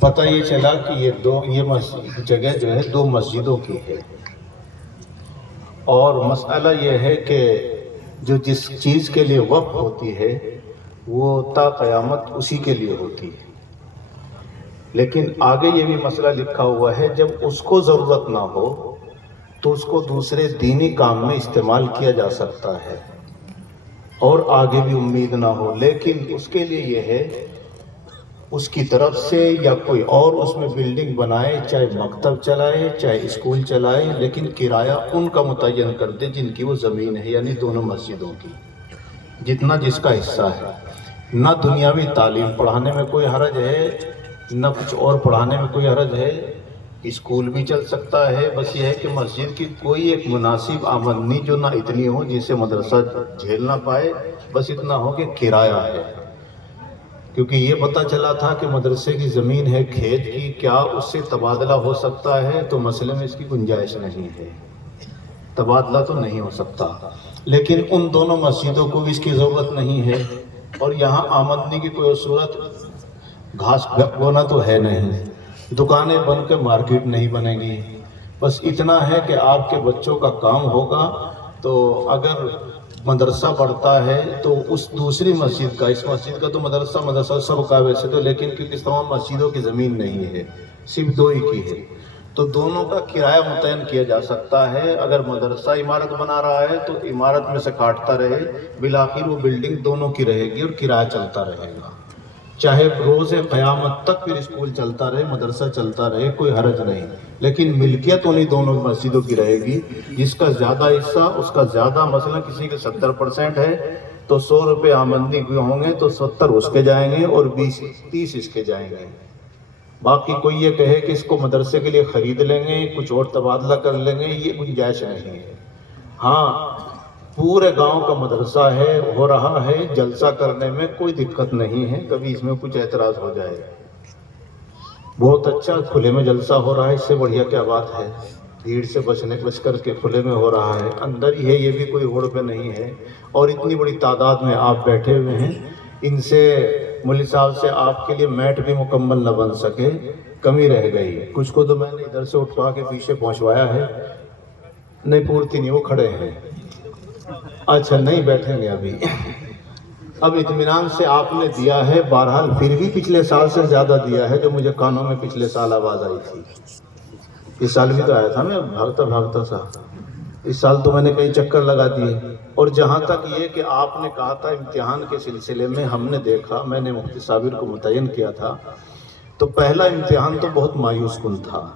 پتہ یہ چلا کہ یہ جگہ جو ہے دو مسجدوں کی ہے، اور مسئلہ یہ ہے کہ جو جس چیز کے لیے وقف ہوتی ہے وہ تا قیامت اسی کے لیے ہوتی ہے، لیکن آگے یہ بھی مسئلہ لکھا ہوا ہے جب اس کو ضرورت نہ ہو تو اس کو دوسرے دینی کام میں استعمال کیا جا سکتا ہے اور آگے بھی امید نہ ہو، لیکن اس کے لیے یہ ہے اس کی طرف سے یا کوئی اور اس میں بلڈنگ بنائے، چاہے مکتب چلائے چاہے اسکول چلائے، لیکن کرایہ ان کا متعین کر دے جن کی وہ زمین ہے، یعنی دونوں مسجدوں کی جتنا جس کا حصہ ہے۔ نہ دنیاوی تعلیم پڑھانے میں کوئی حرج ہے، نہ کچھ اور پڑھانے میں کوئی حرج ہے، اسکول بھی چل سکتا ہے، بس یہ ہے کہ مسجد کی کوئی ایک مناسب آمدنی جو نہ اتنی ہو جسے مدرسہ جھیل نہ پائے، بس اتنا ہو کہ کرایہ ہے، کیونکہ یہ پتہ چلا تھا کہ مدرسے کی زمین ہے کھیت کی، کیا اس سے تبادلہ ہو سکتا ہے؟ تو مسئلے میں اس کی گنجائش نہیں ہے، تبادلہ تو نہیں ہو سکتا، لیکن ان دونوں مسجدوں کو بھی اس کی ضرورت نہیں ہے، اور یہاں آمدنی کی کوئی صورت گھاس بونا تو ہے نہیں، دکانیں بن کے مارکیٹ نہیں بنے گی، بس اتنا ہے کہ آپ کے بچوں کا کام ہوگا، تو اگر مدرسہ پڑھتا ہے تو اس دوسری مسجد کا، اس مسجد کا تو مدرسہ سب کا ویسے تو، لیکن کیونکہ تمام مسجدوں کی زمین نہیں ہے، صرف دو ہی کی ہے، تو دونوں کا کرایہ متعین کیا جا سکتا ہے۔ اگر مدرسہ عمارت بنا رہا ہے تو عمارت میں سے کاٹتا رہے، بالآخر وہ بلڈنگ دونوں کی رہے گی اور کرایہ چلتا رہے گا، چاہے روز قیامت تک پھر اسکول چلتا رہے، مدرسہ چلتا رہے، کوئی حرج نہیں، لیکن ملکیت انہیں دونوں مسجدوں کی رہے گی، جس کا زیادہ حصہ اس کا زیادہ، مثلا کسی کے 70% ہے تو 100 روپے آمدنی کے ہوں گے تو 70 اس کے جائیں گے اور 30 اس کے جائیں گے، باقی کوئی یہ کہے کہ اس کو مدرسے کے لیے خرید لیں گے، کچھ اور تبادلہ کر لیں گے، یہ گنجائش نہیں ہے۔ ہاں پورے گاؤں کا مدرسہ ہے، ہو رہا ہے، جلسہ کرنے میں کوئی دقت نہیں ہے، کبھی اس میں کچھ اعتراض ہو جائے، بہت اچھا کھلے میں جلسہ ہو رہا ہے، اس سے بڑھیا کیا بات ہے، بھیڑ سے بچ کر کے کھلے میں ہو رہا ہے، اندر ہی ہے، یہ بھی کوئی ہوڑ پہ نہیں ہے، اور اتنی بڑی تعداد میں آپ بیٹھے ہوئے ہیں، ان سے مولوی صاحب سے آپ کے لیے میٹ بھی مکمل نہ بن سکے، کمی رہ گئی، کچھ کو تو میں نے ادھر سے اٹھوا کے پیچھے پہنچوایا ہے، نہیں پورتی نہیں، وہ کھڑے ہیں، اچھا نہیں بیٹھیں گے ابھی، اب اطمینان سے آپ نے دیا ہے، بہرحال پھر بھی پچھلے سال سے زیادہ دیا ہے، جو مجھے کانوں میں پچھلے سال آواز آئی تھی، اس سال بھی تو آیا تھا میں بھاگتا سا، اس سال تو میں نے کئی چکر لگا دیے، اور جہاں تک یہ کہ آپ نے کہا تھا امتحان کے سلسلے میں، ہم نے دیکھا، میں نے مفتی صابر کو متعین کیا تھا، تو پہلا امتحان تو بہت مایوس کن تھا،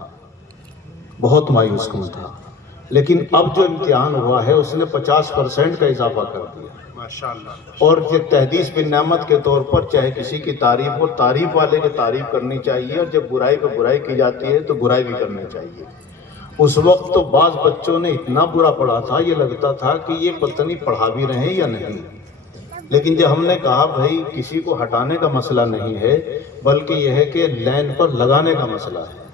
بہت مایوس کن تھا، لیکن اب جو امتحان ہوا ہے اس نے 50% کا اضافہ کر دیا، اور یہ تحدیث بالنعمت کے طور پر چاہے کسی کی تعریف ہو، تعریف والے کی تعریف کرنی چاہیے، اور جب برائی پہ برائی کی جاتی ہے تو برائی بھی کرنی چاہیے۔ اس وقت تو بعض بچوں نے اتنا برا پڑھا تھا، یہ لگتا تھا کہ یہ پتہ نہیں پڑھا بھی رہے ہیں یا نہیں، لیکن جب ہم نے کہا بھائی کسی کو ہٹانے کا مسئلہ نہیں ہے، بلکہ یہ ہے کہ لین پر لگانے کا مسئلہ ہے،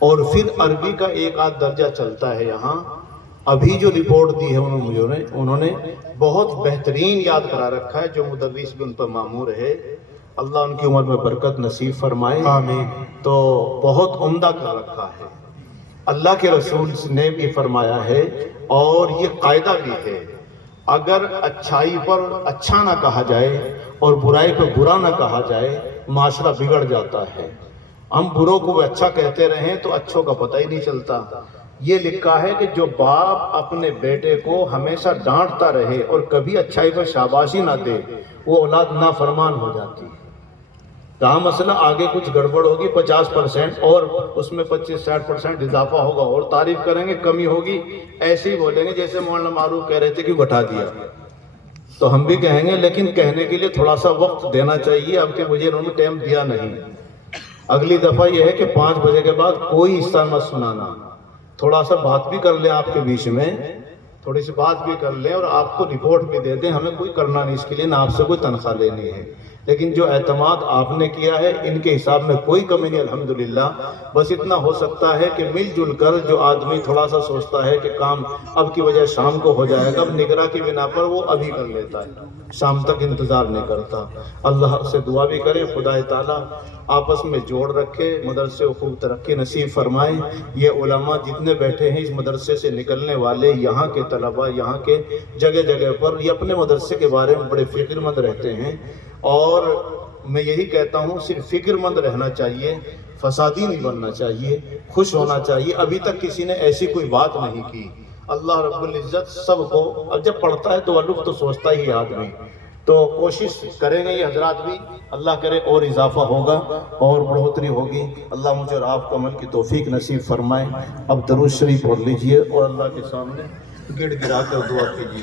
اور پھر عربی کا ایک آدھ درجہ چلتا ہے یہاں، ابھی جو رپورٹ دی ہے انہوں نے بہت بہترین یاد کرا رکھا ہے، جو مدرس بھی ان پر مامور ہے، اللہ ان کی عمر میں برکت نصیب فرمائے، آمین، تو بہت عمدہ کر رکھا ہے، اللہ کے رسول نے بھی فرمایا ہے، اور یہ قاعدہ بھی ہے، اگر اچھائی پر اچھا نہ کہا جائے اور برائی پر برا نہ کہا جائے، معاشرہ بگڑ جاتا ہے، ہم بروں کو اچھا کہتے رہیں تو اچھوں کا پتہ ہی نہیں چلتا۔ یہ لکھا ہے کہ جو باپ اپنے بیٹے کو ہمیشہ ڈانٹتا رہے اور کبھی اچھائی پر شاباشی نہ دے، وہ اولاد نافرمان ہو جاتی ہے۔ کہاں مسئلہ آگے کچھ گڑبڑ ہوگی 50% اور اس میں 25-60% اضافہ ہوگا، اور تعریف کریں گے، کمی ہوگی ایسے ہی بولیں گے جیسے مولانا معروف کہہ رہے تھے کہ گھٹا دیا، تو ہم بھی کہیں گے، لیکن کہنے کے لیے تھوڑا سا وقت دینا چاہیے، اب کہ مجھے انہوں نے ٹائم دیا نہیں، اگلی دفعہ یہ ہے کہ 5 بجے کے بعد کوئی حصہ مت سنانا، تھوڑا سا بات بھی کر لیں آپ کے بیچ میں، تھوڑی سی بات بھی کر لیں اور آپ کو رپورٹ بھی دے دیں، ہمیں کوئی کرنا نہیں اس کے لیے، نہ آپ سے کوئی تنخواہ لینی ہے، لیکن جو اعتماد آپ نے کیا ہے ان کے حساب میں کوئی کمی نہیں الحمدللہ. بس اتنا ہو سکتا ہے کہ مل جل کر جو آدمی تھوڑا سا سوچتا ہے کہ کام اب کی وجہ شام کو ہو جائے گا، اب نگراں کی بنا پر وہ ابھی کر لیتا ہے، شام تک انتظار نہیں کرتا. اللہ سے دعا بھی کرے خدا تعالیٰ آپس میں جوڑ رکھے، مدرسے کو خوب ترقی نصیب فرمائے. یہ علماء جتنے بیٹھے ہیں اس مدرسے سے نکلنے والے، یہاں کے طلباء، یہاں کے جگہ جگہ پر یہ اپنے مدرسے کے بارے میں بڑے فکر مند رہتے ہیں. اور میں یہی کہتا ہوں صرف فکر مند رہنا چاہیے، فسادی نہیں بننا چاہیے، خوش ہونا چاہیے. ابھی تک کسی نے ایسی کوئی بات نہیں کی. اللہ رب العزت سب کو، اب جب پڑھتا ہے تو الف تو سوچتا ہی آدمی، تو کوشش کریں گے یہ حضرات بھی، اللہ کرے اور اضافہ ہوگا اور بڑھوتری ہوگی. اللہ مجھے اور آپ کو عمل کی توفیق نصیب فرمائے. اب درود شریف پڑھ لیجئے اور اللہ کے سامنے گڑ گڑا کر دعا کیجئے.